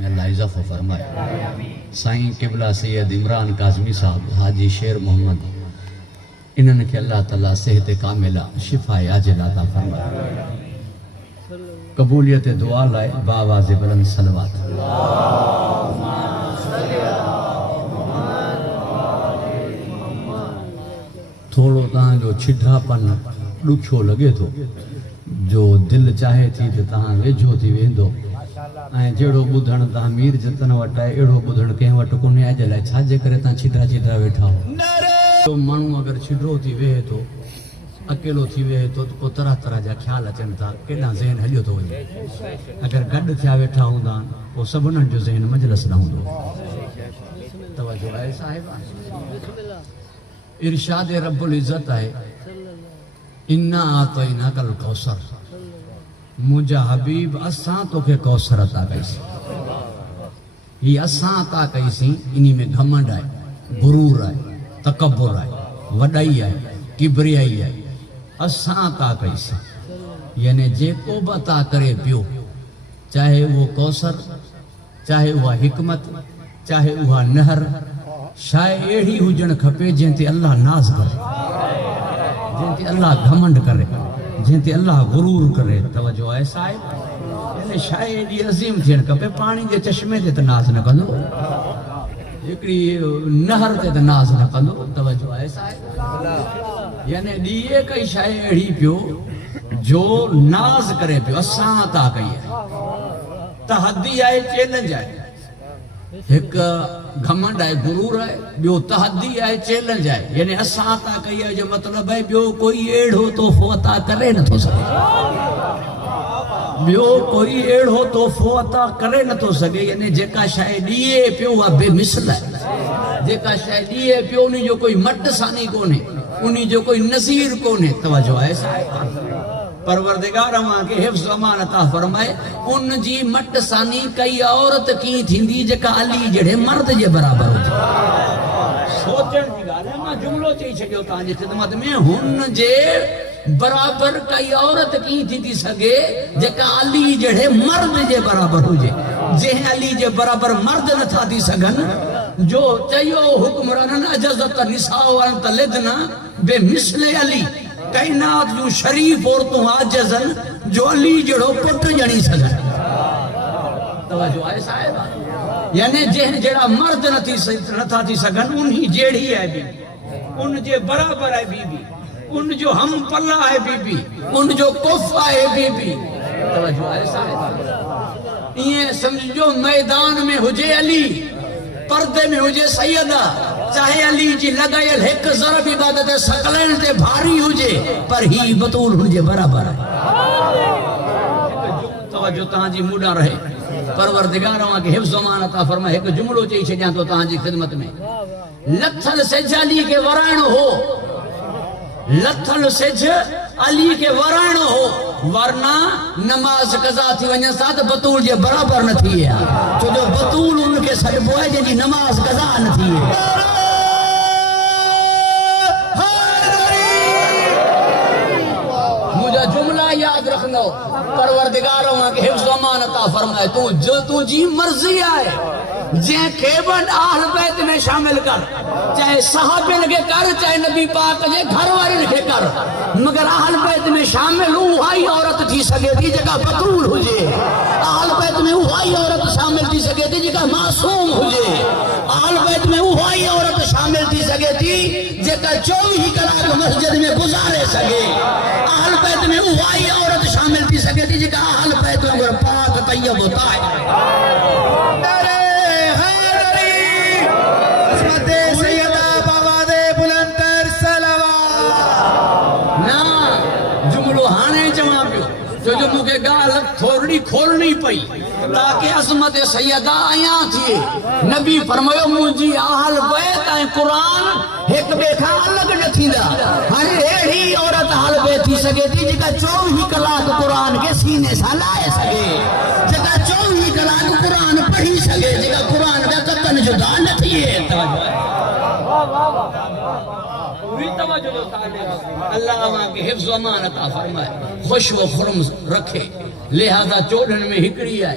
में अल्लाह इज़ाफ़ो फरमाए। साईं क़िबला सैयद इमरान काज़मी साहब, हाजी शेर मोहम्मद, इन्हनि खे अल्लाह ताला सेहत कामिला शिफ़ा आजिला अता फरमाए। कबूलियत दुआ लाए बावाज़ बुलंद सलवात। थोड़ो तव्हांजो छिड्रापन ॾुखियो लॻे थो, जो दिल चाहे थी त तव्हां वेझो थी वेंदो, ऐं जहिड़ो ॿुधणु तव्हां मीर जतन वटि आहे अहिड़ो ॿुधणु कंहिं वटि कोन्हे। अॼु लाइ छाजे करे तव्हां छिडरा छिडरा वेठा हो? तो माण्हू अगरि छिडरो थी वेहे थो, अकेलो थी वेहे थो, त पोइ तरह तरह जा ख़्याल अचनि था, केॾां ज़हन हलियो थो वञे। अगरि गॾु थिया वेठा हूंदा पोइ सभिनीनि जो ज़हन मजलिस न हूंदो। तवजो आहे साहिबा। इरशाद रब्बुल इज़्ज़त आहे, इन्ना आतैनाकल कौसर, मुंहिंजा हबीब असां तोखे कौसर अता कईसीं। ही असां अता कईसीं, इन में घमंड आहे, गुरूर आहे, तकब्बुर आहे, वॾाई आहे, किबरियाई आहे। असां अता कईसीं, यानी जेको बि अता करे पियो, चाहे उहो कौसर, चाहे उहा हिकमत, चाहे उहा नहर, शाय अहिड़ी हुजणु खपे जंहिं ते अल्लाह नाज़ करे, जंहिं ते अल्लाह घमंड करे, जंहिं ते अल्लाह गुरूर करे। तवजो आहे साहिब। यानी शाय एॾी अज़ीम थियणु खपे, पाणी जे चश्मे ते त नाज़ न कंदो, हिकिड़ी नहर ते त नाज़ न कंदो। तवजो आहे साहिब। यानी ॾीए कई शाय अहिड़ी पियो जो नाज़ करे पियो, असां अता कई आहे। तहदी आहे, चैलेंज आहे। हिकु घमंड आहे, गुरूर आहे, ॿियो तहदी आहे, चैलेंज आहे। यानी असां अता कई आहे जो मतिलबु आहे ॿियो कोई अहिड़ो तोहफ़ो अता करे नथो सघे, ॿियो कोई अहिड़ो तोहफ़ो अता करे नथो सघे। यानी जेका शइ ॾिए पियो उहा बेमिसल आहे, जेका शइ ॾिए पियो उन जो कोई मट सानी कोन्हे, उन जो कोई नज़ीर कोन्हे। तवजो आहे साहिब। परवरदिगार अवां खे हिफ्ज़ अमान अता फरमाए। उन जी मट सानी कई औरत कीअं थींदी जेका अली जहिड़े मर्द जे बराबर हुजे। सोचण जी ॻाल्हि आहे, मां जुमिलो चई छॾियो तव्हांजी ख़िदमत में, हुन जे बराबर कई औरत कीअं थी थी सघे जेका अली जहिड़े मर्द जे बराबर हुजे। जंहिं अली जे बराबर मर्द नथा थी सघनि, जो चयो हुक्मराननि अजज़त निसाओ अन तलिदना बेमिस्ले अली, कायनात जूं शरीफ औरतूं आजज़न जो अली जहिड़ो पुट ॼणी सघनि। तवजो आहे साहिब। यानी जंहिं जहिड़ा मर्द नथा थी सघनि, उन जहिड़ी आहे बीबी, उन जे बराबर आहे बीबी, उन जो हम पल्ला आहे बीबी, उन जो कुफ आहे बीबी। तवजो आहे साहिब। ईअं सम्झो मैदान में हुजे अली, पर्दे में हुजे सैयदा, चाहे अली जी लॻायल हिकु ज़रब इबादत सकलनि ते भारी हुजे, पर ही बतूल हुनजे बराबर आहे। तवजो तव्हांजी मुॾा रहे। परवरदिगार अवां खे हिफ्ज़ अमान अता फरमाए। हिकु जुमिलो चई छॾियां थो तव्हांजी ख़िदमत में। लथल सिज अली खे वराइणो हो, लथल सिज अली खे वराइणो हो, वरना नमाज कज़ा थी वञे सां त बतूल जे बराबर न थी आहे, छो जो बतूल उनखे सॾिबो आहे जंहिंजी नमाज कज़ा न थी आहे। मुंहिंजा जुमिला यादि रखंदो। परवरदिगार अवां खे हिफ्ज़ अमान अता फरमाए। तुंहिंजी मर्ज़ी आहे, जंहिंखे बि अहल बैत में शामिल कर, चाहे सहाबन खे कर, चाहे नबी पाक जे घर वारनि खे कर, मगर अहल बैत में शामिल उहा ई औरत थी सघे थी जेका बतूल हुजे। अहल बैत में उहा ई औरत शामिल थी सघे थी जेका मासूम हुजे। अहल बैत में उहा ई औरत शामिल थी सघे थी जेका 24 कलाक मस्जिद में गुज़ारे सघे। अहल बैत में उहा ई औरत शामिल थी सघे थी जेका अहल बैत में पाक तय्यब होता है। जो मुझे गाल थोड़ी खोलनी पई ताकि अज़मत सैयदा आया थी। नबी फरमायो मुझी अहल बैत ऐं कुरान एक बे खां अलग न थींदा। हर एड़ी औरत अहल बैत थी सके थी जेका 24 कलाक कुरान के सीने सां लाए सके, जेका 24 कलाक कुरान पढ़ी सके, जेका कुरान का कतन जुदा न थिए। अल्लाह के हिफ्ज़ अमान अता फरमाए, खुश व खुरम रखे। लिहाजा चोड़न में हिकड़ी है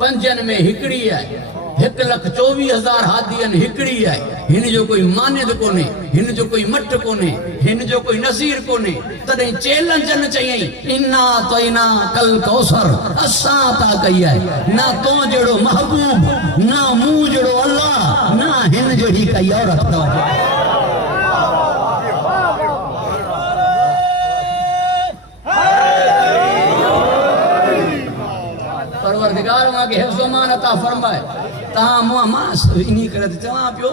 पंजन में हिकड़ी है 1,24,000 हादियन हिकड़ी है हिन जो कोई मानिद कोने हिन जो कोई मट कोने हिन जो कोई नसीर कोने तदे चैलेंजन चाहिए इन्ना तो इना कल कौसर असा ता कई है ना तो जड़ो महबूब ना मुंह जड़ो अल्लाह ना हिन जो ही कई औरत तवज्जो परवरदिगार वहां के हिफ्ज़ मान अता फरमाए ता मुआ मास इनी करे चवा पियो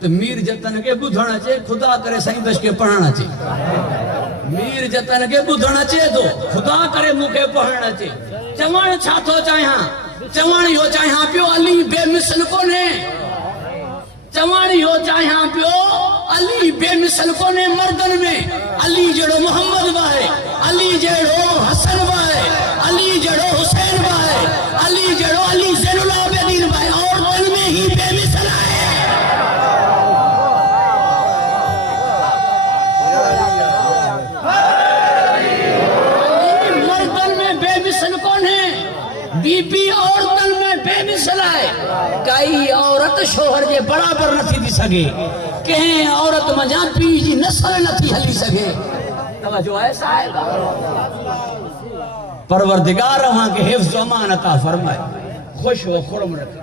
तो मीर जतन के बुधण अचे खुदा करे साईं दश के पढ़ण अचे मीर जतन के बुधण अचे तो खुदा करे मुके पढ़ण अचे चवण छा थो चाहिया चवण यो चाहिया पियो अली बेमिसल कोने चवण यो चाहिया पियो अली बेमिसल कोने मर्दन में अली जड़ो मोहम्मद बाए अली जड़ो हसन बाए अली जड़ो हुसैन बाए अली जड़ो अली ज़ैनुल आबिदीन बाए और दिल में ही बेमिसल है मर्दन में बेमिसल कौन है बीबी औरतन में बेमिसल है कई औरत शोहर के बराबर नथी थी सके कहीं औरत मजा पी जी नस्ल नथी हली सके तवज्जो है साहिब परवरदिगार वहां के हिफ्ज़ अमान अता फरमाए खुश व खुरम रखे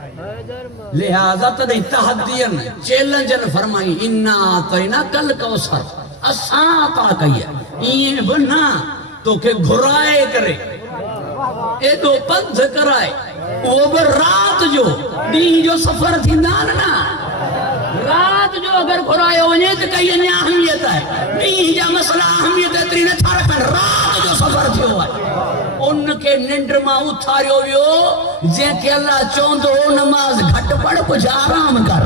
लिहाजा तदे तहद्दियन चैलेंजन फरमाई इन्ना तैना कल कौसर असा ता कई ये बना तो के घुराए करे ए दो पंथ कराए वो बर रात जो दी जो सफर थी ना रात जो अगर घुरायो वने तो कई ने अहमियत है दी जा मसला अहमियत एतरी न था रखन रात जो सफर थियो है उनके निंड मां उथारियो वियो जे के अल्लाह चोंदो नमाज घट पढ़ कुछ आराम कर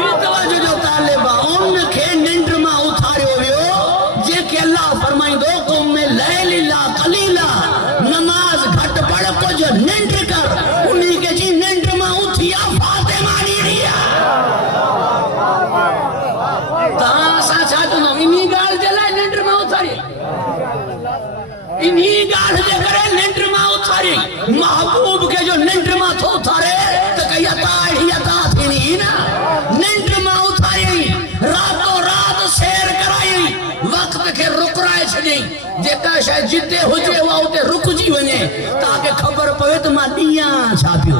ये तवज्जो जो तालिबा उनके निंड मां उथारियो वियो जे के अल्लाह फरमाइंदो कुम में लैलिला कलीला नमाज घट पढ़ कुछ निंड कर उन्हीं के जी निंड मां उठिया फातिमा दी दिया ता सा सा तो नवी गाल जला निंड मां उथारी इन्हीं गाल जे करे निंड मां उथारी महबूब के जो निंड मां थो उथारे तो कया ताड़ी अता थी ना निंड मां उथारी रातों रात शेर कराई वक्त के रुकराए छड़ी जेका शायद जिते हुजे वा उते रुकजी वने ताके खबर पवे तो मां दिया छा पियो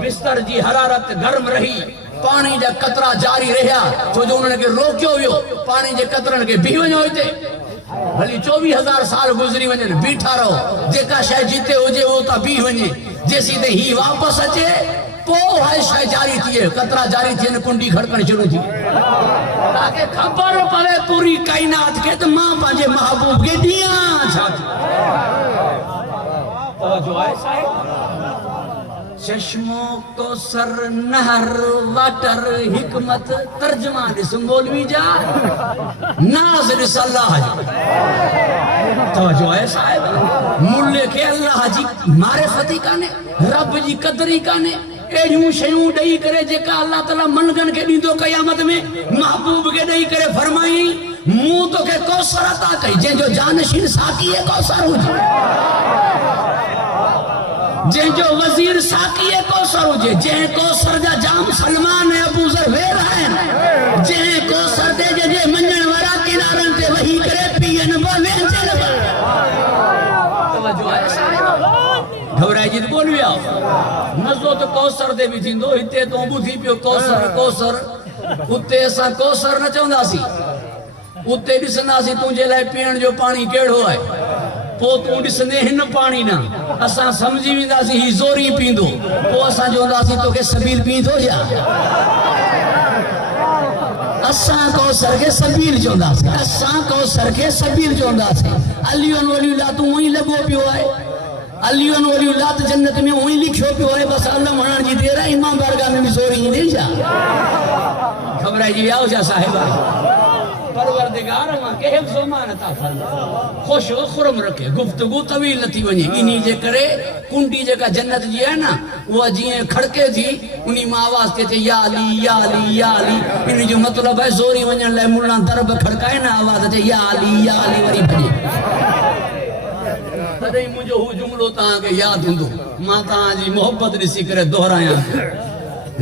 बिस्तर जी हरारत गर्म रही पानी जा कतरा जारी रहा छो जो उन्होंने के रोकियो वियो पानी जे कतरन के भी वणो हिते भली 24,000 साल गुजरी वने बीठा रहो जेका शायद जीते हुजे वो ता बी वने जेसी ते ही वापस अचे पो है शायद जारी थिए कतरा जारी थिए न कुंडी खड़कण शुरू थी ताके खबर पवे पूरी कायनात के तो मां पाजे महबूब के दिया छा तवज्जो है साहिब चश्मो कौसर नहर वाटर हिकमत तर्जमा दिस मौलवी जा नाज दिस अल्लाह जी तवज्जो है साहिब मुल्ले के अल्लाह जी मारिफती काने रब जी कदरी काने एजू शयूं दई करे जेका अल्लाह ताला मनगन के दीदो कयामत में महबूब के दई करे फरमाई मुंह तो के कौसर अता कई जे जो जानशीन साकी है कौसर हुजे जे जो वजीर साकी है कौसर हुजे जे कौसर जा जाम सलमान है अबू जर वेर है जे कौसर दे जे मंजन वाला किनारन ते वही करे पीएन बने चल तवज्जो है साहिब घबराई जी बोल विया मजो तो कौसर दे भी थिंदो हिते तो बुधी पियो कौसर कौसर उते असा कौसर न चवंदासी उते दिसंदासी तुझे लाइ पीअण जो पानी केड़ो है पो तू दिसंदे हिन पानी ना असा समझी विंदासी ही जोरी पींदो पो असा जोंदासी तो के सबील पींदो जा असा कौसर के सबील जोंदासी असा कौसर के सबील जोंदासी अलियन वलीला तू वही लगो पियो है अलियन वलीला त जन्नत में वही लिखो पियो है बस अल्लाह मरण जी दे रहा इमाम बारगाह में भी जोरी दे जा खबराई जी आओ जा साहिबा परवरदिगार मां के हिफ्ज़ मान अता फरमा खुश व खुरम रखे गुफ्तगू तवील नथी वने इनी जे करे कुंडी जेका जन्नत जी है ना वो जिए खड़के थी उनी मां आवाज के थे या अली या अली या अली इन जो मतलब है जोरी वणन ले मुल्ला दरब खड़काए ना आवाज थे या अली वरी भजे तॾहिं मुंहिंजो हू जुमिलो तव्हांखे यादि हूंदो मां तव्हांजी मोहबत ॾिसी करे दोहरायां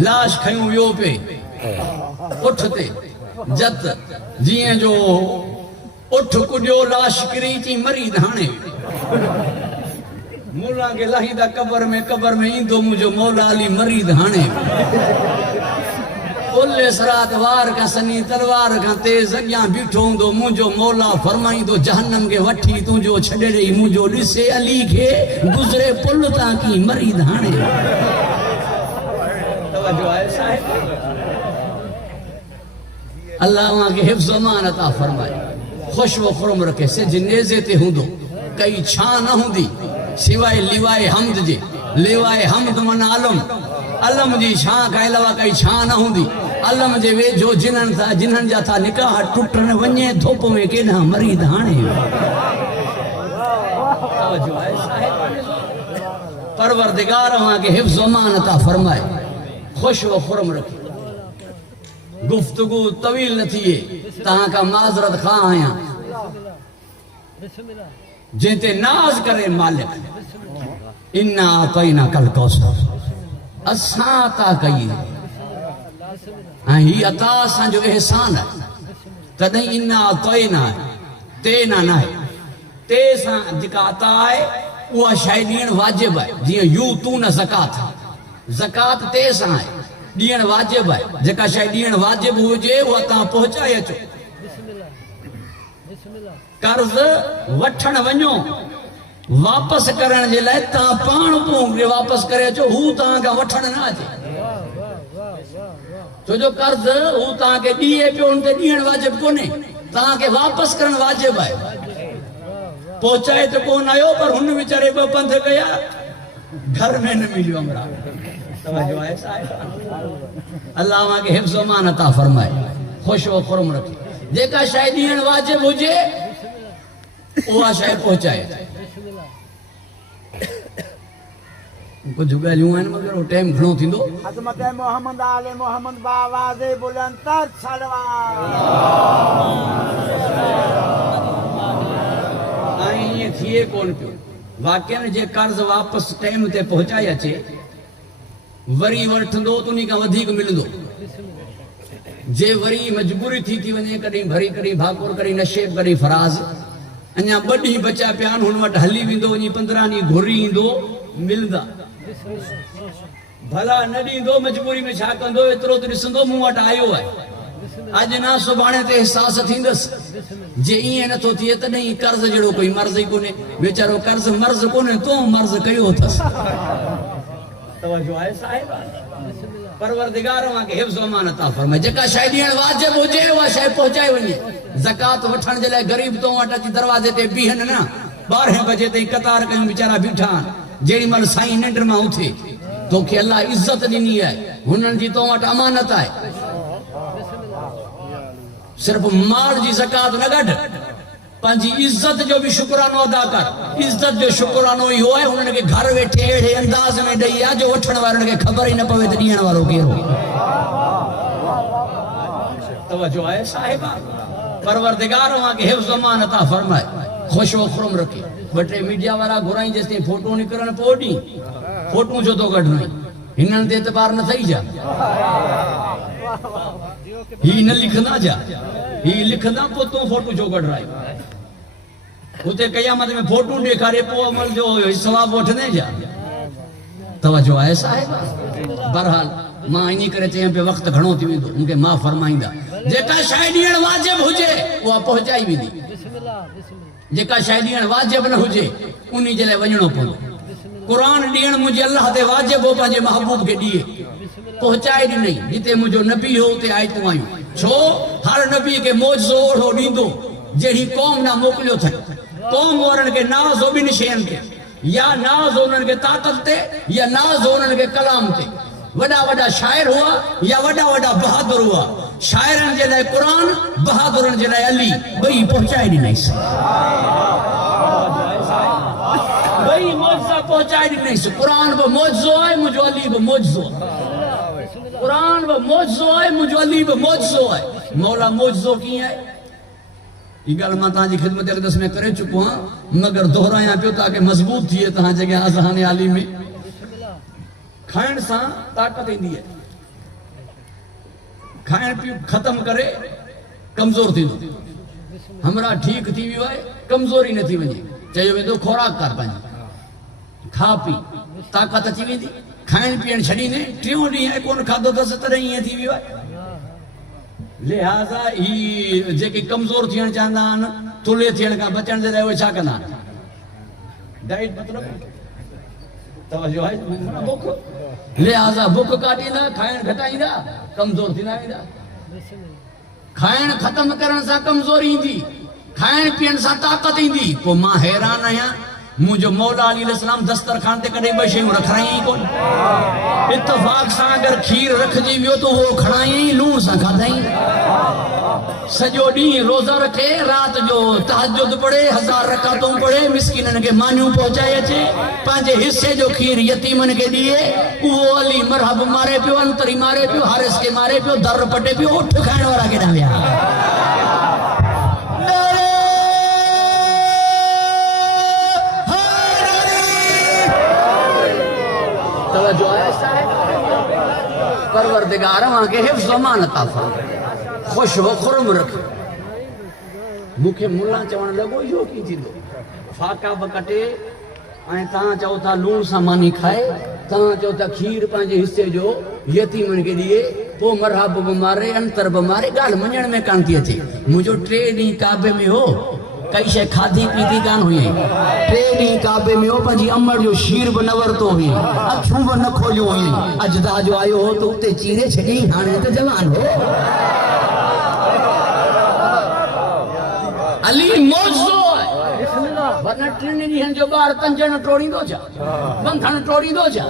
लाश खयूं वियो पे उठ ते जत जीअं जो उठ कुॾियो लाश किरी थी मरी हाणे मुला खे लाहींदा कबर में ईंदो मुंहिंजो मौला अली मरीद हाणे पुलिस रात वार का सनी तलवार का तेज अॻियां बीठो हूंदो मुंहिंजो मौला फरमाईंदो जहन्नम खे वठी तुंहिंजो छॾे ॾेई मुंहिंजो ॾिसे अली खे गुज़रे पुल तां की मरीद हाणे तवजो आहे साहिब अल्लाह के हिफ्ज़ अमान अता फरमाए खुश व खुरम रखे सिज नेज़े ते हूंदो कई छा न हूंदी सिवाय लिवाए हमद जे लिवाए हमद मन अलम जी छा खां अलावा कई छा न हूंदी अलम जे वेझो जिन्हनि जा था निकाह टुटण वञे धोप में केॾां मरीद हाणे परवरदिगार के हिफ्ज़ अमान अता फरमाए खुश व खुरम रखे गुफ्तगू तवील न थिए तहां का माजरत खां आया जेते नाज करे मालिक इन्ना आतैना कल कौसर असां ता कई ही अता असां जो एहसान है तॾहिं इन्ना आतैना ते ना है ते सां जेका अता है उहा शइ ॾियण वाजिब है जीअं यू तू न ज़कात ते सां है ॾियण वाजिब है जेका शइ ॾियण वाजिब हुजे उहा तव्हां पहुचाए अचो कर्ज वठण वञो वापस करण जे लाइ तव्हां पाण वापस करे अचो हू तव्हां खां वठण न अचे छो जो कर्ज हू तव्हांखे ॾिए पियो उन ते ॾियण वाजिब कोन्हे तव्हांखे वापस करण वाजिब आहे पहुचाए त कोन आयो पर हुन वीचारे ॿ पंध कया घर में न मिलियो हमरा तवजो आहे साहिब अल्लाह के हिफ्ज़ अमान अता फरमाए खुश व खुरम रखे जेका शइ ॾियण वाजिब हुजे उहा शइ पहुचाए कुछ ॻाल्हियूं आहिनि मगर वो टाइम घणो थींदो अज़मत मोहम्मद आले मोहम्मद बावाज़े बुलंद तर सलवात ये थिए कोन पियो वाकई जे कर्ज वापस टाइम ते पहुचाए अचे वरी वठंदो त उन खां वधीक मिलंदो जे वरी मजबूरी थी वञे कॾहिं भरी कॾहिं भाकुर कॾहिं नशेब कॾहिं फराज़ अञा 2 ॾींहं बचा पिया आहिनि हुन वटि हली वेंदो वञी 15 ॾींहं घुरी ईंदो मिलंदा भला न ॾींदो मजबूरी में छा कंदो एतिरो त ॾिसंदो मूं वटि आयो आहे अॼु न सुभाणे ते एहसास थींदसि जे ईअं नथो थिए तॾहिं कर्ज़ जहिड़ो कोई मर्ज़ ई कोन्हे वीचारो कर्ज़ मर्ज़ कोन्हे तो मर्ज़ कयो अथसि तवजो आहे साहिब परवरदिगार के हिफ्ज़ अमान अता फरमाए जेका शइ ॾियण वाजिब हुजे उहा शइ पहुचाए वञे ज़कात वठण जे लाइ गरीब तो वटि अची दरवाज़े ते बीहनि न 12 बजे ताईं कतार कयूं वीचारा बीठा जेॾी महिल साईं निंड मां उथे तोखे अल्लाह इज़त ॾिनी आहे हुननि जी तो वटि अमानत आहे सिर्फ माल जी ज़कात न गॾ पंहिंजी इज्जत जो भी शुक्रानो अदा कर इज्जत जो शुक्रानो ही है उन्हनि खे घर वेठे अहिड़े अंदाज में ॾेई आहे जो वठण वारनि खे ख़बर ई न पवे त ॾियण वारो केरु तवजो आहे साहिब परवरदिगार के हिफ्ज़ अमान अता फरमाए खुश व खुरम रखे 2-3 मीडिया वारा घुराई जेसिताईं फोटो निकिरनि पोइ ॾी फोटू छो तो कढणी हिननि ते एतबार न थई जा ही न लिखंदा जा ही लिखंदा पोइ तूं फोटू छो कढराई उते क़यामत में फोटू ॾेखारे पोइ अमल जो सवाब वठंदे जा तवजो आहे साहिब बहरहाल मां इन करे चयां पे वक्त घणो थी वेंदो मूंखे मां फरमाईंदा जेका शइ ॾियण वाजिब हुजे उहा पहुचाई वेंदी जेका शइ ॾियण वाजिब न हुजे उन जे लाइ वञणो पवंदो कुरान ॾियण मुंहिंजे अल्लाह ते वाजिब हो पंहिंजे महबूब खे ॾिए पहुचाए ॾिनई जिते मुंहिंजो नबी हो उते आयतूं आयूं छो हर नबी खे मौजो ओढ़ो ॾींदो जहिड़ी क़ौम ना मोकिलियो अथनि क़ौम वारनि खे नाज़ हो 2 शयुनि ते या नाज़ हो उन्हनि खे ताक़त ते या नाज़ हो उन्हनि खे कलाम ते वॾा वॾा शाइर हुआ या वॾा वॾा बहादुर हुआ शाइरनि जे लाइ क़ुरान बहादुरनि जे लाइ अली ॿई पहुचाए ॾिनईसि ॿई मौजज़ा पहुचाए ॾिनईसि क़ुरान बि मौजज़ो आहे मुंहिंजो अली बि मौजज़ो आहे क़ुरान बि मौजज़ो आहे मुंहिंजो अली बि मौजज़ो आहे मौला मौजज़ो कीअं आहे ये गल मां तव्हांजी ख़िदमत अक़दस में करे चुको आहियां, मगर दोहरायां पियो ताकि मज़बूत थिए तव्हां जॻह अज़हान आली में। खाइण सां ताक़त ईंदी आहे, खाइण पीअण ख़त्म करे कमज़ोर थींदो। हमरा ठीक थी वियो आहे, कमज़ोरी न थी वञे। चयो वेंदो खोराक कर पंहिंजी, खा पी, ताक़त अची वेंदी। खाइण पीअण छॾींदे 3 ॾींहं कोन खाधो अथसि तॾहिं ईअं थी वियो आहे। लिहाज़ा ही जेके कमज़ोर थियण चाहींदा आहिनि, थुल्हे थियण खां बचण जे लाइ उहे छा कंदा आहिनि? डाइट मतिलबु तवजो आहे, बुख। लिहाज़ा बुख काटींदा, खाइण घटाईंदा, कमज़ोर थींदा वेंदा। खाइण ख़त्म करण सां कमज़ोरी ईंदी, खाइण पीअण सां ताक़त ईंदी। पोइ मां हैरान आहियां, मुंहिंजो मौला अली अलैहिस्सलाम दस्तरखान ते कॾहिं 2 शयूं रखाई कोन। इत्तफ़ाक़ सां अगरि खीर रखिजी वियो त उहो खणाई लूण सां खाधाई। सॼो ॾींहुं रोज़ा रखे, राति जो तहज्जुद पढ़े, 1000 रकातूं पढ़े, मिस्किननि खे मानियूं पहुचाए अचे, पंहिंजे हिसे जो खीर यतीमनि खे ॾिए। उहो अली मरहब मारे पियो, अंतरी मारे पियो, हारिस खे मारे पियो, दर पटे पियो। उठ खाइण वारा केॾां विया? तवज्जो आहे साहिब? परवरदिगार मां के हिफ्ज़ अमान अता फरमाए, खुश हो खुरम रख। मूंखे मुल्ला चवण लॻो इहो कीअं थींदो? फाका बि कटे ऐं तव्हां चओ था लूण सां मानी खाए, तव्हां चओ था खीर पंहिंजे हिसे जो यतीमनि खे ॾिए, पोइ मरहब बि मारे, अंतर बि मारे। ॻाल्हि मञण में कान थी अचे। मुंहिंजो 3 ॾींहं काबे में हो, कई शइ खाधी पीती कान हुई। 3 ॾींहं काबे में हो, पंहिंजी अमड़ जो शीर बि न वरितो हुई, अखियूं बि न खोलियूं हुई। अजदा जो आयो हो त उते चीरे छॾी, हाणे त जवान हो। अली मौजो आहे, वरना 3 ॾींहंनि जो ॿार तंजण टोड़ींदो छा? बंधण टोड़ींदो छा?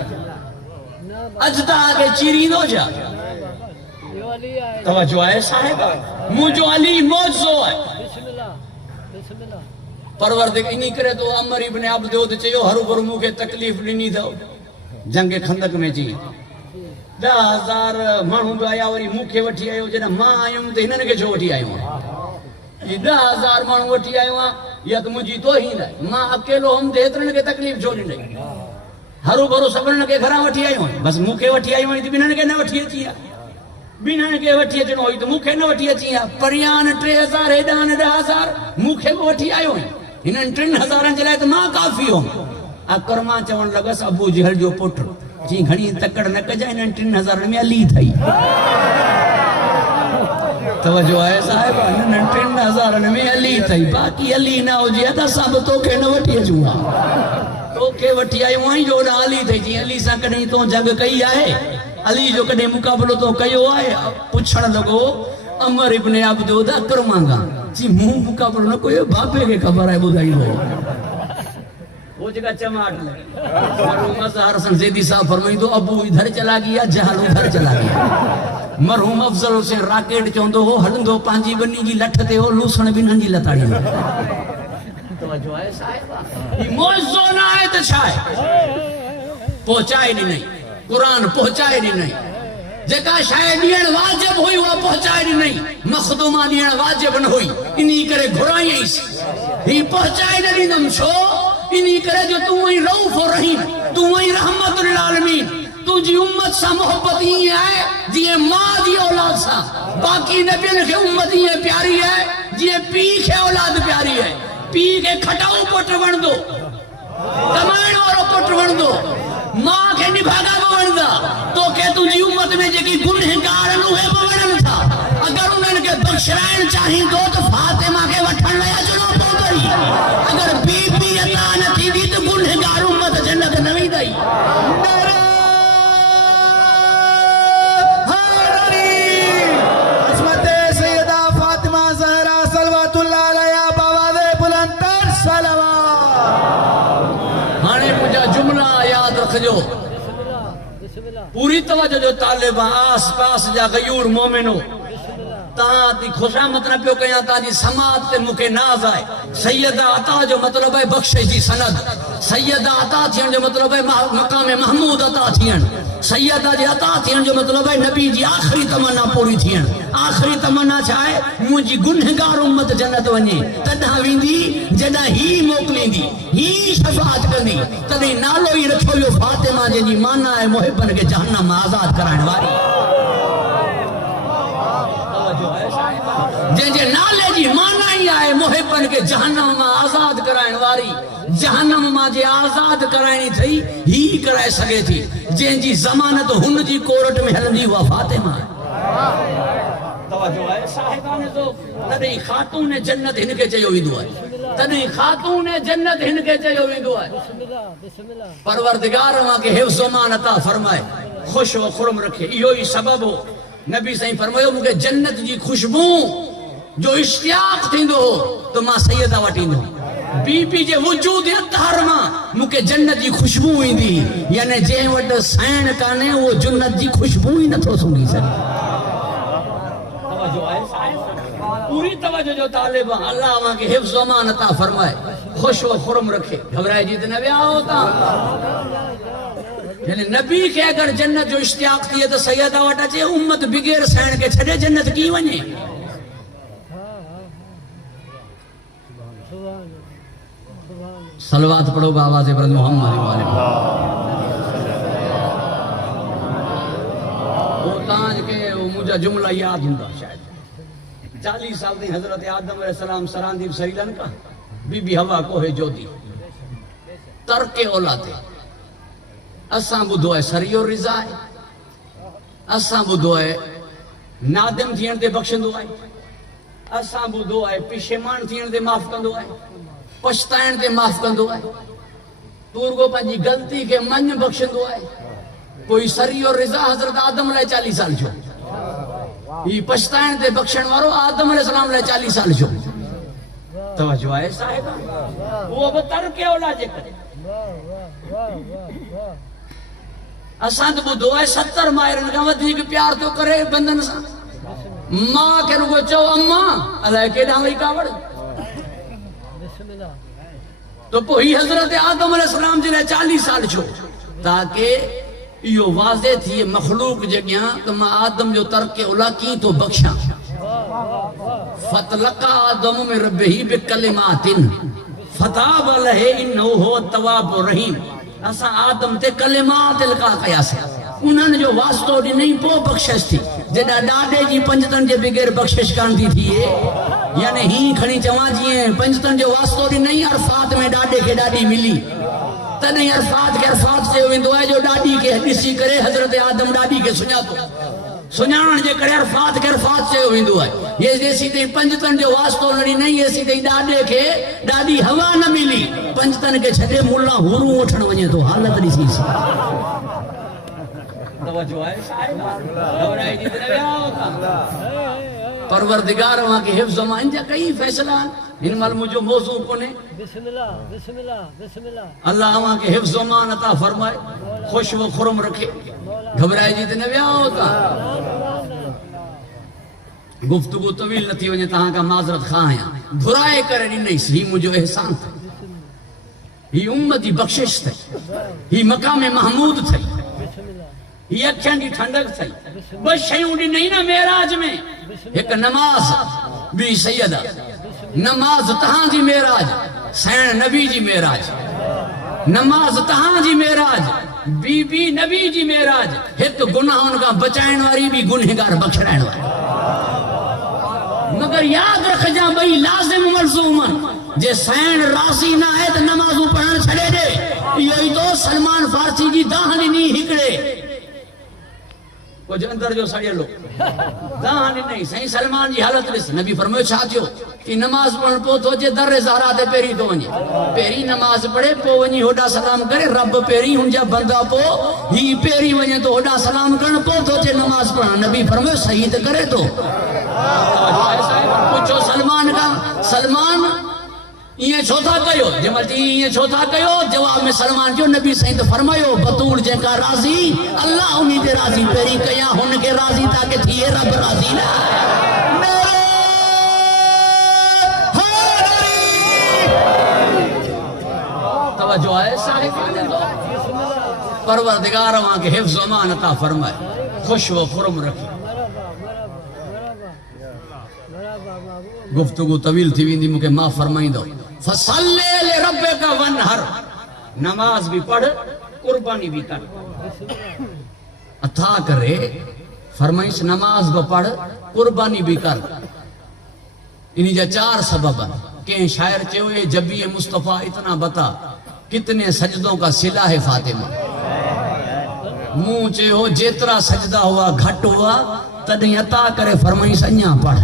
अजदा खे चीरींदो छा? तवज्जो आहे साहिब? मुंहिंजो अली मौजो आहे। परवरदिगार इन करे तो अमर इब्न अब्दूद चयो, हरू भरू मूंखे तकलीफ़ ॾिनी अथव जंग खंदक में। जी 10,000 माण्हू बि आया, वरी मूंखे वठी आयो। जॾहिं मां आयुमि त हिननि खे छो वठी आयो आहियां? 10,000 माण्हू वठी आयो आहियां, इहा त मुंहिंजी तौहीन आहे। मां अकेलो हुउमि त हेतिरनि खे तकलीफ़ छो ॾिनई? हरू भरू सभिनीनि खे घरां वठी आयो आहियां, बसि मूंखे वठी आयो आहियां त ॿिन्हिनि खे न वठी अची आहे। ॿिन्हिनि खे वठी अचिणो हुई त मूंखे न वठी अची आहे। परियां 3,000, हेॾां 10,000, मूंखे बि वठी आयो आहियां। हिननि 3,000 जे लाइ त मां काफ़ी हुउमि। आख़िर मां चवणु लॻसि, अबू जहल जो पुटु, जी घणी तकड़ न कजांइ, हिननि 3,000 में अली अथई। तवज्जो आहे साहिब? हिननि 3,000 में अली अथई, बाक़ी अली न हुजे त असां बि तोखे न वठी अचूं हा। तोखे वठी आयूं आहीं जो होॾां अली अथई। जी अली सां कॾहिं तो जंग कई आहे? अली जो कॾहिं मुक़ाबिलो तो कयो आहे? पुछणु लॻो अमर इब्न अब्दूद अकरमांगा। जी मूं मुक़ाबिलो न कयो, बापे खे ख़बर आहे, ॿुधाईंदो। वो जगह चमाट लगी। मरहूम अज़हर हसन ज़ैदी साहब फरमाईंदो, अबू इधर चला गया, जहल उधर चला गया। मरहूम अफजल हुसैन राकेट चवंदो हो, हलंदो पंहिंजी बनी जी लठ ते हो, लूसण ॿिन्हिनि जी लताड़ी में। तवज्जो आहे साहिब? ही मौज़ो न आहे त छा आहे? पहुचाए ॾिनई, क़ुरान पहुचाए ॾिनई। जेका शइ ॾियण वाजिब हुई उहा पहुचाए ॾिनई, मखदूमा ॾियण वाजिब न हुई। इन्ही करे घुराईंसि, ही पहुचाए न ॾींदमि छो? इन्ही करे जो तूं ई रऊफ़ रहीम, तूं ई रहमतुल आलमीन। तुंहिंजी उम्मत सां मोहब्बत ईअं आहे जीअं मां जी औलाद सां। बाक़ी नबियनि खे उम्मत ईअं प्यारी आहे जीअं पीउ खे औलाद प्यारी आहे। पीउ खे खटाऊ पुटु वणंदो, कमाइण वारो पुटु वणंदो, मां खे निभागा बि वणंदा। तोखे तुंहिंजी उम्मत में जेकी गुनहगार आहिनि उहे बि वणनि था। अगरि उन्हनि खे बख़्शाइण चाहींदो त फातिमा खे वठण लाइ अचिणो पवंदई। अगरि बीबी अता न थींदी त गुनहगार उम्मत जन्नत न वेंदई। पूरी तवज्जो जो तालिब आस पास जा गयूर मोमिनो, तहां दी खुशामद न पियो कयां, तहांजी समात ते मूंखे नाज़ आहे। सैयदा अता जो मतलब है बख्शिश जी सनद। सैयदा अता थियण जो मतलब है मक़ाम महमूद अता थियण। सैयदा जे अता थियण जो मतलब है नबी जी आखिरी तमन्ना पूरी थियण। आखिरी तमन्ना छा है मुंहिंजी गुनहगार उम्मत जन्नत वञे तॾहिं वेंदी जॾहिं ही मोकिलींदी ही शफ़ाअत कंदी। तॾहिं नालो ई रखियो वियो फातिमा जंहिंजी माना आहे मुहिबनि खे जहन्नम मां आज़ाद कराइण वारी। जंहिंजे नाले जी माना ई आहे मुहिबनि खे जहन्नम मां आज़ाद कराइण वारी। जहन्नम मां जे आज़ाद कराइणी थई ही कराए सघे थी। जंहिंजी ज़मानत हुन जी कोर्ट में हलंदी उहा फातिमा आहे। तवजो आहे साहिबान जो तॾहिं ख़ातून जन्नत हिन खे चयो वेंदो आहे। तॾहिं ख़ातून जन्नत हिन खे चयो वेंदो आहे। परवरदिगार मां खे हिफ्ज़ मान अता फरमाए ख़ुश व खुरम रखे। इहो ई सबब हो नबी साईं फरमायो मूंखे जन्नत जी खुशबू जो इश्तियाक थींदो हो त मां सैयदा वटि ईंदो। बीबी जे वजूद अतहर मां मूंखे जन्नत जी खुशबू ईंदी। यानी जंहिं वटि साइण कान्हे उहो जन्नत जी खुशबू ई नथो सूंघी सघे। तवजो आहे पूरी तवजो जो तालिब अल्लाह मां खे हिफ्ज़ अमान अता फरमाए खुश व खुरम रखे। घबराइजी त न विया हो तव्हां। यानी नबी के अगर जन्नत जो इश्तियाक थिए तो सैयदा वटि अचे। उम्मत बिगैर साइण के छॾे जन्नत की वञे। सलवात पढ़ो आवाज़ बुलंद मोहम्मद वाले। वो ताज के वो मुझे जुमला याद हुंदा शायद 40 साल दी हजरत आदम अलैहिस्सलाम सरांदीप श्रीलंका बीबी हवा कोहे जोदी तरके औलाद असां ॿुधो आहे सरियो रिज़ा आहे। असां ॿुधो आहे नादिम थियण ते बख़्शंदो आहे। असां ॿुधो आहे पिशेमान थियण ते माफ़ कंदो आहे। पछताइण ते माफ़ कंदो आहे। तुर्गो पंहिंजी ग़लती खे मञ बख़्शंदो आहे। कोई सरियो रिज़ा हज़रत आदम लाइ 40 साल छो। ही पछताइण ते बख़्शण वारो आदम अलैहिस्सलाम लाइ 40 साल छो। तवजो आहे साहिब उहो बि तरके औलाद जे करे। असां त ॿुधो आहे 70 माइरनि खां वधीक प्यार थो करे बंदन सां। मां खे रुगो चओ अम्मा अलाए केॾां वई कावड़। तो पोइ ही हज़रत आदम अलैहिस्सलाम जे लाइ 40 साल छो ताकि इहो वाज़े थिए मखलूक जे अॻियां त मां आदम जो तरके औला कीअं थो बख़्शां। फतलका आदम में रब्बिही बिकलिमातिन फताब अलैहि इन्नहु हुव तवाबुर रहीम। असां आदम ते कलिमात लिखा कयासीं। उन्हनि जो वास्तो ॾिनई पोइ बख़्शिश थी। जॾहिं ॾाॾे जी पंजतनि जे बग़ैर बख़्शिश कान थी थिए। यानी ही खणी चवां जीअं पंजतनि जो वास्तो ॾिनई अरफात में ॾाॾे खे ॾाॾी मिली तॾहिं अरफात खे अरफात चयो वेंदो आहे जो ॾाॾी खे ॾिसी करे हज़रत आदम ॾाॾी खे सुञातो। सुञाणण जे करे अरफात खे अरफात चयो वेंदो आहे। ये जेसी ताईं पंजतनि जो वास्तो न ॾिनई एसी ताईं ॾाॾे खे ॾाढी हवा न मिली। पंजतनि खे छॾे मुल्ला हुरू वठण वञे थो। हालत ॾिसी तवजो आहे साहिब घबराइजी त न विया हो तव्हां। परवरदिगार मां खे हिफ्ज़ मां इंजा कई फ़ैसिला हिन महिल मुंहिंजो मौज़ू कोन्हे। बिस्मिल्लाह बिस्मिल्लाह बिस्मिल्लाह अल्लाह मां खे हिफ्ज़ मान अता फरमाए खुश व खुरम रखे। घबराइजी त न विया हो तव्हां। गुफ्तगू तवील न थी वञे तव्हां खां माज़रत खां आहियां। घुराए करे ॾिनईसि ही मुंहिंजो एहसान अथई। ही उम्मत जी बख़्शिश अथई। ही मक़ाम महमूद अथई। ही अखियुनि जी ठंडक अथई। ॿ शयूं ॾिनई न मेराज में। हिकु नमाज़ ॿी सैयदा। नमाज़ तव्हांजी मेराज साइण नबी जी मेराज। नमाज़ तव्हांजी मेराज बीबी नबी जी मेराज। हिकु गुनाहनि खां बचाइण वारी ॿी गुनहगार बख़्शराइण वारी। मगर यादि रखजां ॿई लाज़िम मलज़ूम। जे साइण राज़ी न आहे त नमाज़ूं पढ़ण छॾे ॾे। इहो ई तो सलमान फारसी जी दाह ॾिनी हिकिड़े कुछ अंदर जो सड़ियलो दाह ॾिनई। साईं सलमान जी हालत ॾिस। नबी फरमायो छा थियो कि नमाज़ पढ़ण पोइ थो अचे दर ज़हरा ते पहिरीं थो वञे। पहिरीं नमाज़ पढ़े पोइ वञी होॾा सलाम करे रब पहिरीं हुनजा बंदा पोइ ही पहिरीं वञे थो होॾा सलाम करण पोइ थो अचे नमाज़ पढ़ण। नबी फरमायो सही त करे थो। पुछो सलमान खां सलमान ये छो था कयो। जंहिं महिल ये छो था कयो जवाब में सलमान जो नबी साईं तो फरमायो बतूल जेका राज़ी अल्लाह उन्हीं ते राज़ी पहिरीं कया हुनखे राज़ी ताकि थिए रब राज़ी ना। तवज्जो आहे साहिब परवरदिगार वहां के हिफ्ज़ अमान अता फरमाए, खुश व खुरम रखे। गुफ्तगू तवील थी वेंदी, मूंखे मां फरमाईंदो फसल्ले लिरब्बिका वनहर, नमाज भी पढ़ कुर्बानी भी कर। अथा करे फरमाइश नमाज भी पढ़ कुर्बानी भी कर। इन्हीं जा 4 सबब हैं। के शायर चयो ये जबी मुस्तफा इतना बता कितने सजदों का सिला है फातिमा। मुंह चयो जेतरा सजदा हुआ घट हुआ, तॾहिं अता करे फरमाइश अञा पढ़।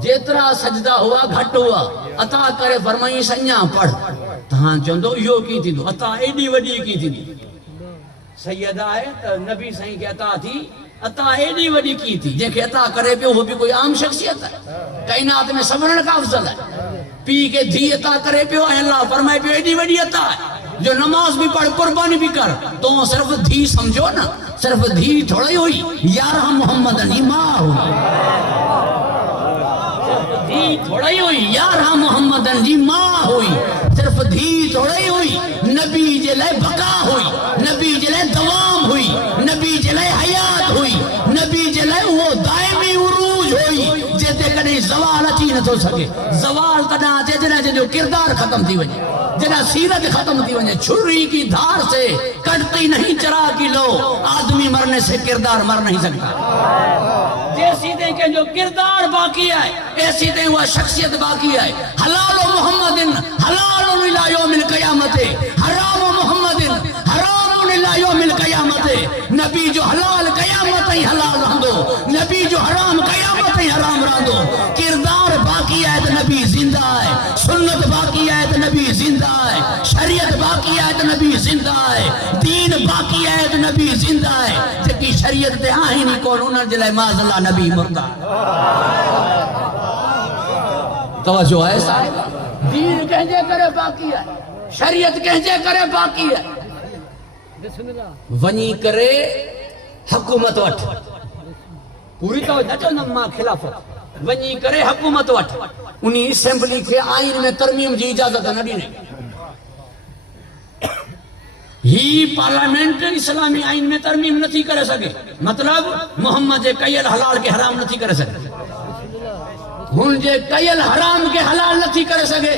जेतरा सजदा हुआ घट हुआ, अता करे फरमाइश अञा पढ़। तहां चवंदो इहो की थींदो, अता एडी वडी की थींदी। सैयद आहे त नबी साईं खे अता थी, अता एडी वडी की थी। जंहिंखे अता करे पियो वो भी कोई आम शख्सियत है, कायनात में सभरण का अफजल है। पी के धी अता करे पियो, अल्लाह फरमाए पियो एडी वडी अता है जो नमाज भी पढ़ कुर्बानी भी कर। तो सिर्फ धी समझो ना, सिर्फ धी थोड़ी हुई, यार मोहम्मद की मां हुई। धी थोड़ी हुई, यार मोहम्मद जी मां हुई। सिर्फ धी थोड़ी हुई, नबी जे लाए बका हुई, नबी जे लाए दवाम हुई, नबी जे लाए हयात हुई, नबी जे लाए वो दायमी उरूज हुई जेते कदे ज़वाल अची न थो सके। ज़वाल तॾा अचे जॾहिं जो किरदार खत्म थी वञे, जॾहिं सीरत खत्म थी वञे। छुरी की धार से कटती नहीं चरा की लो, आदमी मरने से किरदार मर नहीं सकता। जैसी दे के जो किरदार बाकी है, ऐसी दे वह शख्सियत बाकी है। हलाल मोहम्मदिन हलाल इला यौमिल क़यामत, हराम मोहम्मदिन हराम इला यौमिल क़यामत। नबी जो हलाल क़यामत ही हलाल रहंदो, नबी जो हराम क़यामत ही हराम रहंदो। किरदार बाकी है तो नबी जिंदा है, सुन्नत बाकी है तो नबी जिंदा है, शरीयत बाकी है तो नबी जिंदा है, दीन बाकी है तो नबी जिंदा है। जेकी शरीयत ते आहे नहीं कोन उन जे लाए माज़अल्लाह नबी मुर्दा। तवज्जो है साहिब, दीन कहजे करे बाकी है, शरीयत कहजे करे बाकी है। वनी करे हुकूमत वठ, पूरी तो न चवंदमि मां खिलाफ़त, वनी करे हुकूमत वठ। उन्हीं असेंबली के आइन में तरमीम जी इजाजत न ॾिने। ही पार्लियामेंट इस्लामी आइन में तरमीम नथी करे सके, मतलब मोहम्मद जे कयल हलाल के हराम नथी करे सके, हुन जे कयल हराम के हलाल नथी करे सके।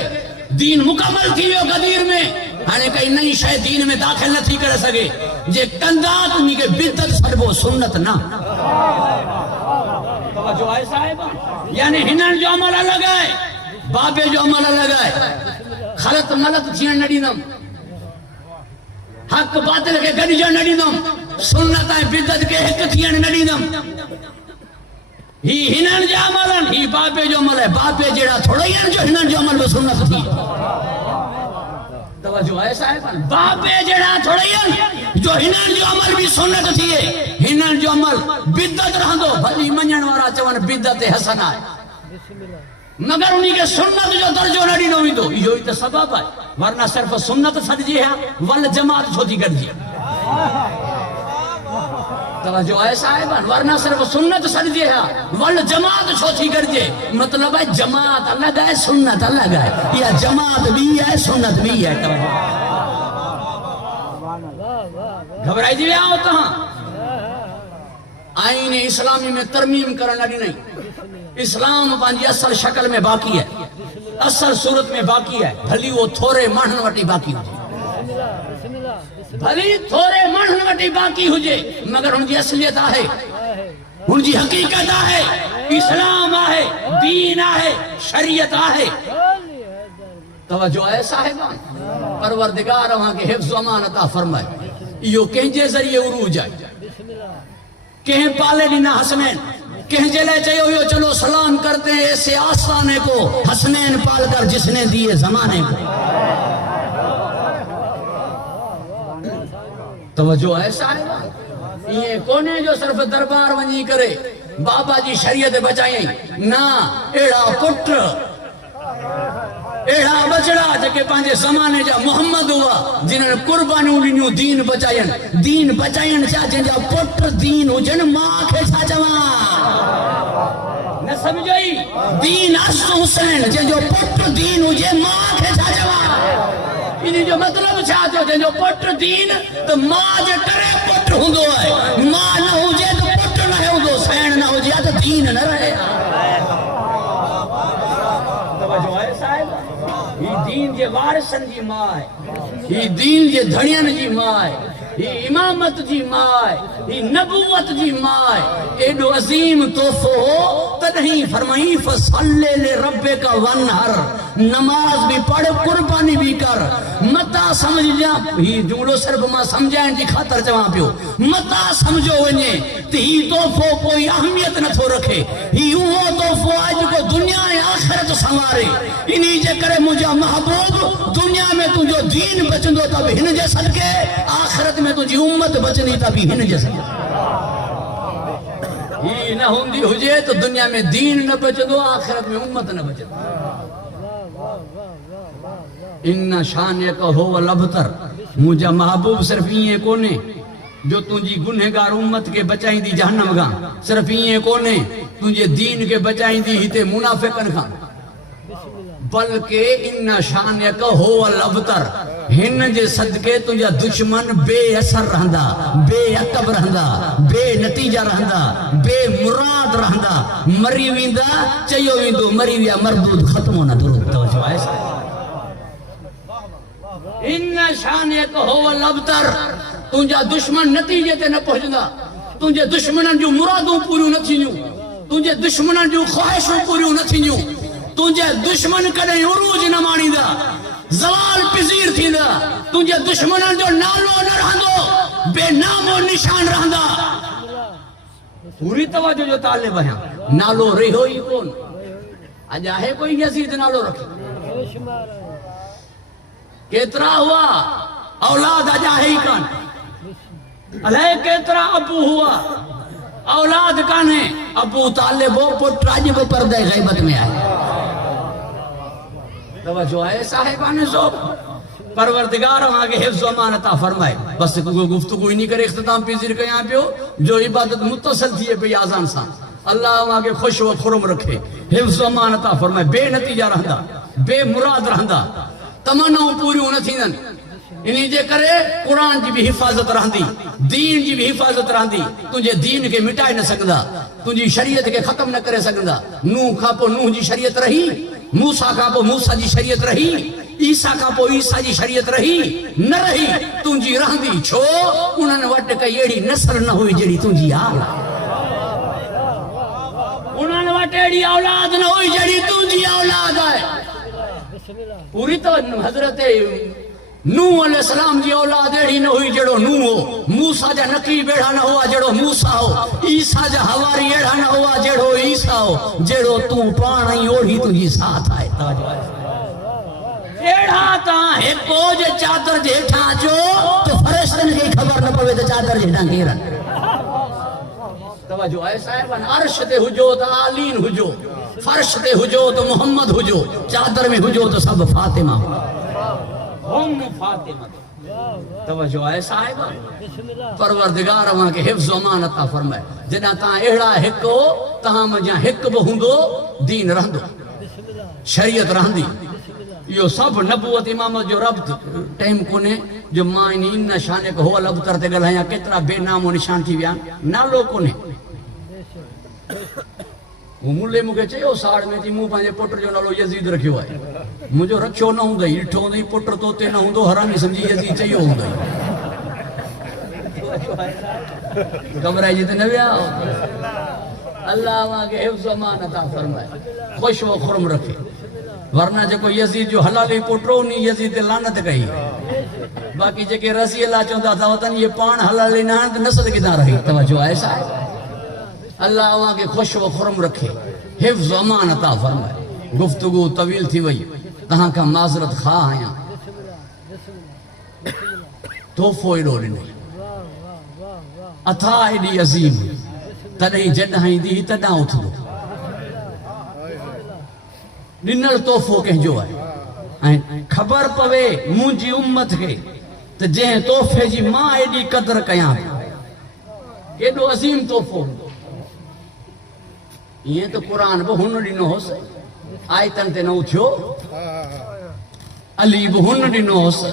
दीन मुकम्मल थी वियो गदीर में, हाणे कई नई शय दीन में दाखिल नथी करे सके। जे कंदा त उन्हीं के बिदत छॾबो, सुन्नत न। तवज्जो आहे साहिब, यानी हिनन जो अमल अलग है, बाबे जो अमल अलग है। खलत मलत थियण न ॾींदमि, हक बातिल के गॾिजण न ॾींदमि, सुन्नत ऐं बिदत के हिक थियण न ॾींदमि। ही हिनन जा अमल आहिनि, ही बाबे जो अमल है। बाबे जहिड़ा थोड़ा ही आहिनि जो हिनन जो अमल बि सुन्नत थी। तवज्जो आहे साहिब, बाबे जहिड़ा थोड़ा ही आहिनि जो हिनन जो अमल भी सुन्नत थिए, हिनन जो अमल बिदत रहंदो। भली मञण वारा चवनि बिदत हसन आहे, मगर उन्हीं के सुन्नत जो दर्जो न ॾिनो वेंदो। इहो ई त सबब आहे, वरना सिर्फ सुन्नत सॾिजे हा, वल जमात छो थी गॾिजे। तवज्जो आहे साहिब, वरना सिर्फ सुन्नत सॾिजे हा, वल जमात छो थी गॾिजे। मतलब है जमात अलग है, सुन्नत अलग है, या जमात भी है, सुन्नत भी है। घबराई जी विया तहां, आईन इस्लामी में तरमीम करण न ॾिनई। इस्लाम पंहिंजी असल शक्ल में बाकी है, असल सूरत में बाकी है। भली वो थोड़े माण्हुनि वटि बाकी हुजे, भली थोड़े माण्हुनि वटि बाकी हुजे, मगर उनकी असलियत आहे, उनकी हकीकत आहे, इस्लाम आहे, दीन आहे, शरीयत आहे। तवज्जो है साहिबान, परवरदिगार वहां के हिफ्ज़ अमान अता फरमाए। इहो कंहिंजे ज़रिए उरूज आहे, कंहिं पाले ॾिना हसनैन, कंहिंजे लाइ चयो हुयो चलो सलाम करते हैं ऐसे आस्ताने को, हसनैन पाल कर जिसने दिए जमाने को। तवज्जो है साहिब, ये कोने जो सिर्फ दरबार वञी करे बाबा जी शरीयत बचाई ना। एड़ा पुट एड़ा बचड़ा जेके पंहिंजे ज़माने जा मोहम्मद हुआ, जिन्हनि कुर्बानियूं ॾिनियूं दीन बचायनि। दीन बचायनि छा, जंहिंजा पुट दीन हुजनि, मां खे छा चवां, न सम्झई। दीन असु हुसैन, जंहिंजो पुट दीन हुजे, मां खे छा चवां। इन जो मतलब छा थियो जो पुट दीन तो मां जे करे पुट हुंदो है मां न हुजे तो पुट न हुंदो सैण न हुजे तो दीन न रहे तवज्जो है साहिब ये दीन जे वारिसन जी मां है ये दीन जे धणियन जी मां है ये इमामत जी मां है ये नबूवत जी मां है एडो अजीम तोहफो तदही फरमाई फसल्ले ले रब्बे का वनहर नमाज भी पढ़ कुर्बानी भी कर मता समझ जा ही जुमलो सिर्फ मां समझाइण जी खातर चवां पियो मता समझो वने त ही तोहफो कोई अहमियत न थो रखे ही उहो तोहफो आज को दुनिया ऐं आखिरत संवारे इन्ही जे करे मुंहिंजा महबूब दुनिया में तुंहिंजो दीन बचंदो त बि हिन जे सदके आखिरत में तुंहिंजी उम्मत बचंदी त बि हिन जे सदके ही न हूंदी हुजे तो दुनिया में दीन न बचंदो आखिरत में उम्मत न बचंदी इन शान हो लबतर मुझा महबूब सिर्फ इं कोने जो तुझी गुनहगार उम्मत के बचाईंदी जहन्नम खां सिर्फ इं कोने तुझे दीन के बचाईंदी हिते मुनाफिकन खां बल्कि इन शान हो लबतर हिन जे सदके तुझा दुश्मन बेअसर रहंदा बेअकब रहंदा बेनतीजा रहंदा बेमुराद रहंदा मरी वेंदा चयो वेंदो मरी विया मरदूद खत्म न दुरूद तवज्जो आहे इन शान हो लबतर तुझा दुश्मन नतीजे ते न पहुंचदा तुझे दुश्मनन जो मुरादूं पूरियूं न थींदियूं तुझे दुश्मनन जो ख्वाहिशूं पूरियूं न थींदियूं तुझे दुश्मन कदे उरूज न माणींदा ज़वाल पज़ीर थींदा तुझे दुश्मनन जो नालो न रहंदो बेनामो निशान रहंदा पूरी तवज्जो जो तालिब आहियां नालो रहियो ई कोन अज आहे कोई यज़ीद नालो रखे केतरा हुआ औलाद अज आहे ही कान अलाए केतरा अबू हुआ औलाद काने अबू तालिब वो पुट अज भी पर्दे गैबत में आहे तवज्जो है साहिबाने सो परवरदिगार आगे हिफ्ज़ अमान अता फरमाए बस गुफ्तगू इन्हीं करे इख्तिताम पीजिर कयां पियो जो इबादत मुत्तसिल थिए पई आज़ान सां अल्लाह आगे खुश व खुरम रखे हिफ्ज़ अमान अता फरमाए बेनतीजा रहंदा बेमुराद रहंदा तमन्नाऊं पूरियूं न थींदन इन्हीं जे करे कुरान जी भी हिफाजत रहंदी दीन जी भी हिफाजत रहंदी तुझे दीन के मिटाए न सकदा तुझी शरीयत के खत्म न करे सकदा नूह खां पोइ नूह जी शरीयत रही मूसा का पो मूसा जी शरीयत रही ईसा का पो ईसा जी शरीयत रही न रही तुझी रहंदी छो उन्हनि वटि कई अहिड़ी नस्ल न हुई जहिड़ी तुझी आल उन्हनि वटि अहिड़ी औलाद न हुई जहिड़ी तुझी औलाद आहे पूरी तो हजरत नूह अलैहिस्सलाम जी औलाद अहिड़ी न हुई जहिड़ो नूह हो मूसा जा नकीब अहिड़ा न हुआ जहिड़ो मूसा हो ईसा जा हवारी अहिड़ा न हुआ जहिड़ो ईसा हो जहिड़ो तूं पाण ई ओढ़ी तुंहिंजी साथ आहे अहिड़ा तव्हां हिकु जे चादर जे हेठां अचो त फ़रिश्तनि खे ख़बर न पवे त चादर जे हेठां केरु आहे तवज्जो आहे साहिबान अर्श ते हुजो त आलीन हुजो फर्श ते हुजो त मोहम्मद हुजो चादर में हुजो त सब फातिमा हम फातिमा तवज्जो है साहिब परवरदिगार वहां के हिफ्ज़ अमान अता फरमाए जदा ता एड़ा हिक हो ता मजा हिक ब हुंदो दीन रहंदो शरीयत रहंदी यो सब नबूवत इमामत जो रब्त टाइम कोने जो मां इन शान को हो लबतर ते गलया केतरा बेनामो निशान थी विया नालो कोने मुले मुके चयो साड़ में थी मु पांजे पुट जो नालो यजीद रखियो है मुझो रखियो न हुंदई इठो हुंदई पुट तोते न हुंदो हरामी समझी यजीद चयो हुंदई घबराई जिते न विया अल्लाह वाके हिफ्ज़ अमान अता फरमाए खुश व खुरम रखे वरना जो यजीद जो हलाली पुटरो नी यजीद लानत कही बाकी जेके रसी अल्लाह चौंदा था वतन ये पान हलाली ना त नस्ल किदा रही तवज्जो है साहब अल्लाह वहां के खुश व खुरम रखे हिफ्ज़ अमान अता फरमाए गुफ्तगू तवील थी वही तहां का माजरत खा आया तोहफो एडो ॾिनई अथा एडी अजीम तॾहिं जॾहिं ईंदी तॾहिं उथंदो ॾिनल तोहफो कंहिंजो आहे ऐं ख़बर पवे मुंहिंजी उम्मत खे त जंहिं तोहफ़े जी मां एॾी क़दुरु कयां केॾो अज़ीम तोहफ़ो हूंदो ये तो कुरान बि हुन ॾिनो होसि आयतन ते न उथियो अली बि हुन ॾिनोसि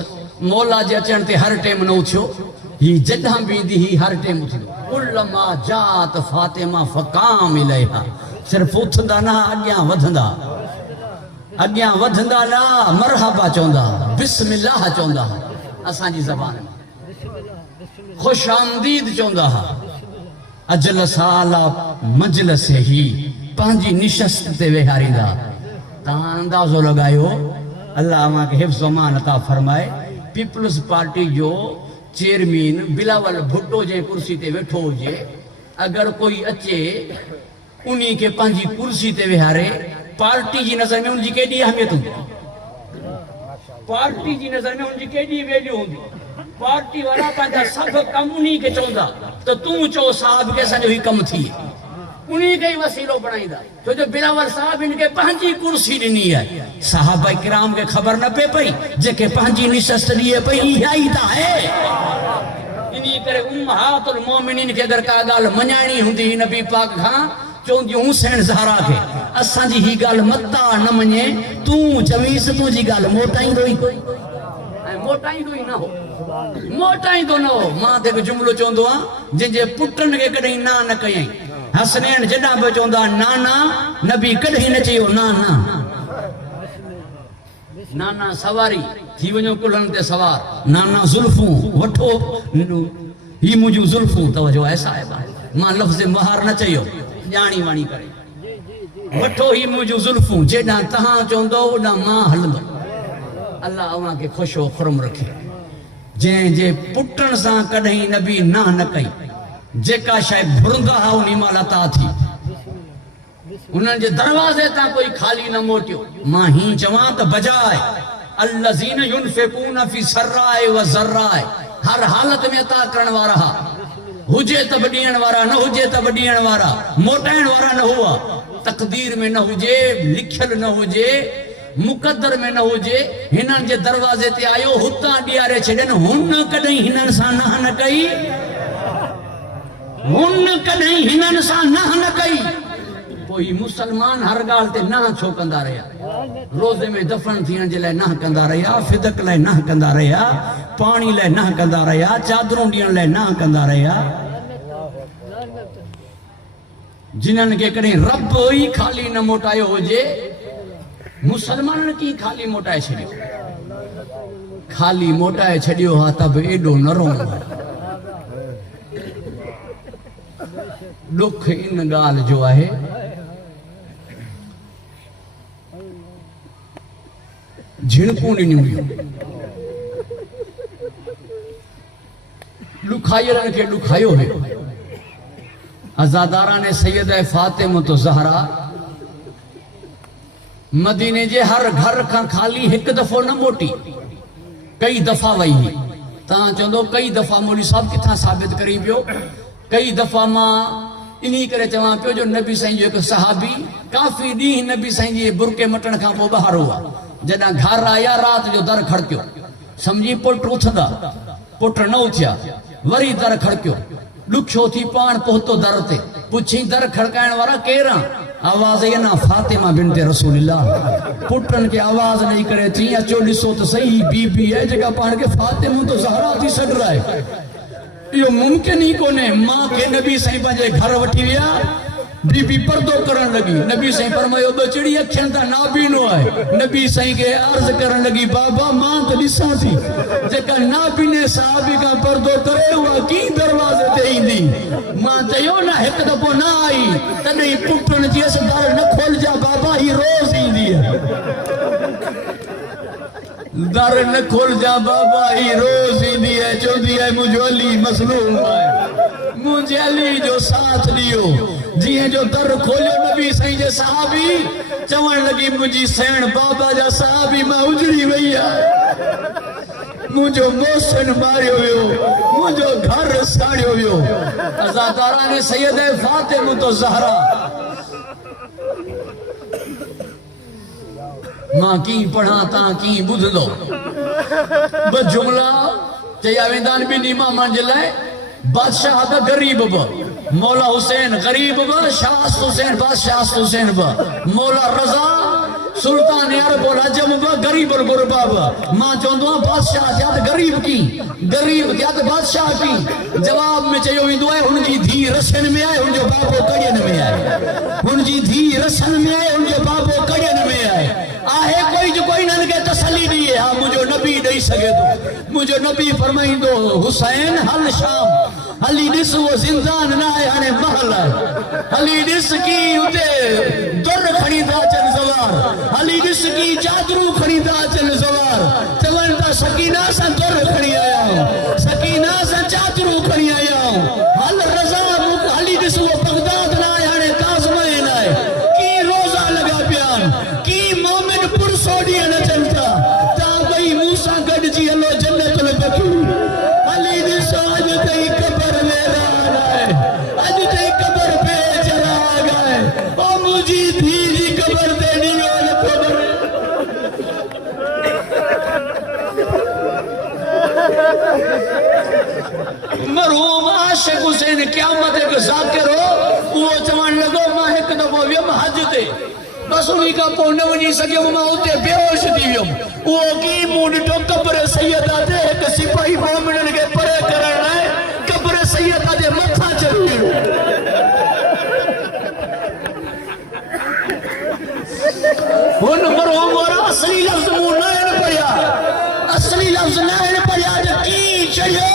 मौला जे अचण ते हर टाइम न उथियो ही जॾहिं बि ईंदी ही हर टाइम उथियो उलमा जात फातिमा फ़काम इलैहा सिर्फ़ उथंदा न अॻियां वधंदा न मरहबा चवंदा बिस्मिल्लाह चवंदा असांजी ज़बान में खुश आमदीद चवंदा अजल साला मजलस ही पंहिंजी निशस्त ते वेहारींदा तव्हां अंदाज़ो लॻायो अल्लाह मांखे हिफ्ज़ अमान अता फरमाए पीपल्स पार्टी जो चेयरमैन बिलावल भुट्टो जे कुर्सी ते वेठो हुजे अगर कोई अचे उन्हीं के पंहिंजी कुर्सी ते वेहारे पार्टी जी नज़र में उनजी केॾी अहमियत हूंदी पार्टी जी नज़र में उनजी केॾी वैल्यू हूंदी पार्टी वारा पंहिंजा सभु कम उन्हीं के चवंदा त तूं चओ साहब के असांजो ही कम थिए उन्हीं के ही वसीलो बणाईंदा छो जो बिलावल साहब इनके पंहिंजी कुर्सी ॾिनी आहे साहबा किराम के ख़बर न पए पई जेके पंहिंजी निशस्त ॾिए पई इहा ई त आहे इन्ही करे उम्महातुल मोमिनीन खे अगरि का ॻाल्हि मञाइणी हूंदी नबी पाक खां चवंदी हुसैन ज़हरा खे असांजी ही ॻाल्हि मता न मञे तूं चवीसि तुंहिंजी ॻाल्हि मोटाईंदो ई मोटाईंदो न हो मां त हिकु जुमिलो चवंदो आहियां जंहिंजे पुटनि खे कॾहिं ना न कयईं हसनैन जॾहिं बि चवंदा नाना नबी कॾहिं न चयो नाना नाना सवारी थी वञो कुल्हनि ते सवार नाना ज़ुल्फूं वठो ही मुंहिंजूं ज़ुल्फूं तवजो ऐसा आहे मां लफ़्ज़ महार न चयो ॼाणी वाणी करे वठो ही मुंहिंजूं ज़ुल्फूं जेॾां तव्हां चवंदो ओॾां मां हलंदो अल्लाह अव्हां खे ख़ुशो खुरम रखे जंहिंजे पुटनि सां कॾहिं नबी ना न कई जेका शइ भुरंदा हा उन महिल अता थी उन्हनि जे दरवाज़े तां कोई खाली न मोटियो मां ही चवां त बजाए अल्लज़ीन युनफ़िकून फी सर्राए व ज़र्राए हर हालत में अता करण वारा हुजे त बि ॾियण वारा न हुजे त बि ॾियण वारा मोटाइण वारा न हुआ तक़दीर में न हुजे लिखियल न हुजे मुक़द्दर में न हुजे हिननि जे दरवाज़े ते आयो हुतां ॾियारे छॾनि हुन कॾहिं हिननि सां न कई हुन कॾहिं हिननि सां न कई पोइ मुसलमान हर ॻाल्हि ते न छो कंदा रहिया रोज़े में दफ़न थियण जे लाइ न कंदा रहिया फिदक लाइ न कंदा रहिया पाणी लाइ न कंदा रहिया चादरूं ॾियण लाइ न कंदा रहिया जिन्हनि खे कॾहिं रब ई खाली न मोटायो हुजे मुसलमाननि कीअं खाली मोटाए छॾियो खाली मोटाए छॾियो हा त बि एॾो न रोअणो ॾुख इन ॻाल्हि जो आहे झिणकूं ॾिनियूं हुयूं ॾुखाइरनि खे ॾुखायो हुयो अज़ादाराने सैयद फातिमा तो ज़हरा मदीने जे हर घर खां खाली हिकु दफ़ो न मोटी कई दफ़ा वई हुई तव्हां चवंदो कई दफ़ा मौलवी साहब किथां साबित करी पियो कई दफ़ा मां इन्ही करे चवां पियो जो नबी साईं जो हिकु सहाबी काफ़ी ॾींहं नबी साईं जे बुरके मटण खां पोइ ॿाहिरि हुआ जॾहिं घर आया राति जो दर खड़कियो सम्झी पुट उथंदा पुट न उथिया वरी दर खड़कियो ॾुखियो थी पाण पहुतो दर ते पुछी दर खड़काइण वारा केरु आवाज़ आई ना फातिमा बिनते रसूलिल्लाह पुटनि खे आवाज़ ॾेई करे चई अचो ॾिसो त सही बीबी आहे जेका पाण खे फातिमा तो ज़हरा थी सॾराए इहो मुमकिन ई कोन्हे मां खे नबी साईं पंहिंजे घर वठी विया बीबी पर्दो करण लगी नबी साईं फरमायो बचड़ी अखियुनि तां नाबीनो आहे नबी साईं खे अर्ज़ करण लगी बाबा मां त ॾिसां थी जेका नाबीने साहबी खां पर्दो करे उहा कीअं दरवाज़े ते ईंदी मां चयो न हिकु दफ़ो न आई तॾहिं पुटनि जी दर न खोलजा बाबा ही रोज़ ईंदी आहे दर न खोलजा बाबा ही रोज़ ईंदी आहे चवंदी आहे मुंहिंजो अली मसलूम आहे मुंहिंजे अली जो साथ ॾियो जीअं जो दर खोलियो नबी साईं जे साहबी चवण लगी मुंहिंजी सेण बाबा जा साहबी मां उजड़ी वई आहे मुंहिंजो मोहसिन मारियो वियो मुंहिंजो घर साड़ियो वियो अज़ादाराने सैयद फातिमा तो ज़हरा मां कीअं पढ़ां तव्हां कीअं ॿुधंदो ॿ जुमिला चया वेंदा आहिनि ॿिन्ही इमामनि जे लाइ बादशाह बि ग़रीब बि मौला हुसैन ग़रीब बि शाह हुसैन बादशाह हुसैन बि मौला रज़ा सुल्तान यार बोला जब गरीब और गुरबाब मां चवंदो बादशाह क्या गरीब की गरीब क्या बादशाह की जवाब में चयो वेंदो आहे हुनजी धी रसन में आहे हुनजो बाबो कड़ियन में आहे हुनजी धी रसन में आहे हुनजो बाबो कड़ियन में आहे कोई जो कोई नन के तसल्ली दिए हां मुझो नबी दई सके तो मुझो नबी फरमाइंदो हुसैन हल शाम हली दिस वो जिंदान ना है हाने महल हली दिस की उते दुर खड़ी था चल सवार हली दिस की चादरू खड़ी था चल सवार चवन ता सकीना सा दुर खड़ी आया सकीना सा चादरू खड़ी आया हल रजा मुक हली दिस वो बगदाद ना है हाने ताजमहल ना है की रोजा लगा बयान की मोमिन पुरसोडी न चलता ता भाई मूसा गड जी हलो जन्नत लगी हली दिस आज तई कब्र में आज ते कब्र पे चला गए ओ मुझी धी जी कब्र पे नहीं और कब्र मरहूम आशिक हुसैन क़यामत के ज़ाकिर हो वो चवण लगो मां एक दफो वियम हज ते बस उन्हीं का पो न वनी सके मां उते बेहोश थी वियम वो की मूं ॾिठो कब्र सैयदा ते एक सिपाही मोमिनन के परे करण लाइ कब्र सैयदा जे मथा चढ़ी वियो हुन मरहूम और असली लफ्ज़ मूं न आहिनि पढ़िया असली लफ्ज़ न आहिनि पढ़िया जो की चयो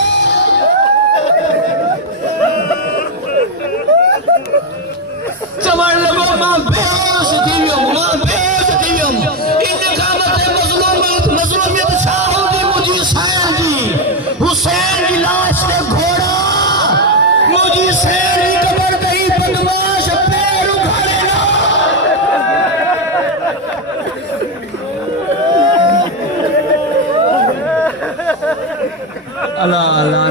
चवण लॻो मां बेहोश थी वियुमि इन खां मथे मज़लूमियत छा हूंदी मुंहिंजी साईं जी हुसैन जी लाश ते घोड़ा मुंहिंजी साईं जी कब्र ते ही बदमाश पैर उखाड़े ना अल्लाह अल्लाह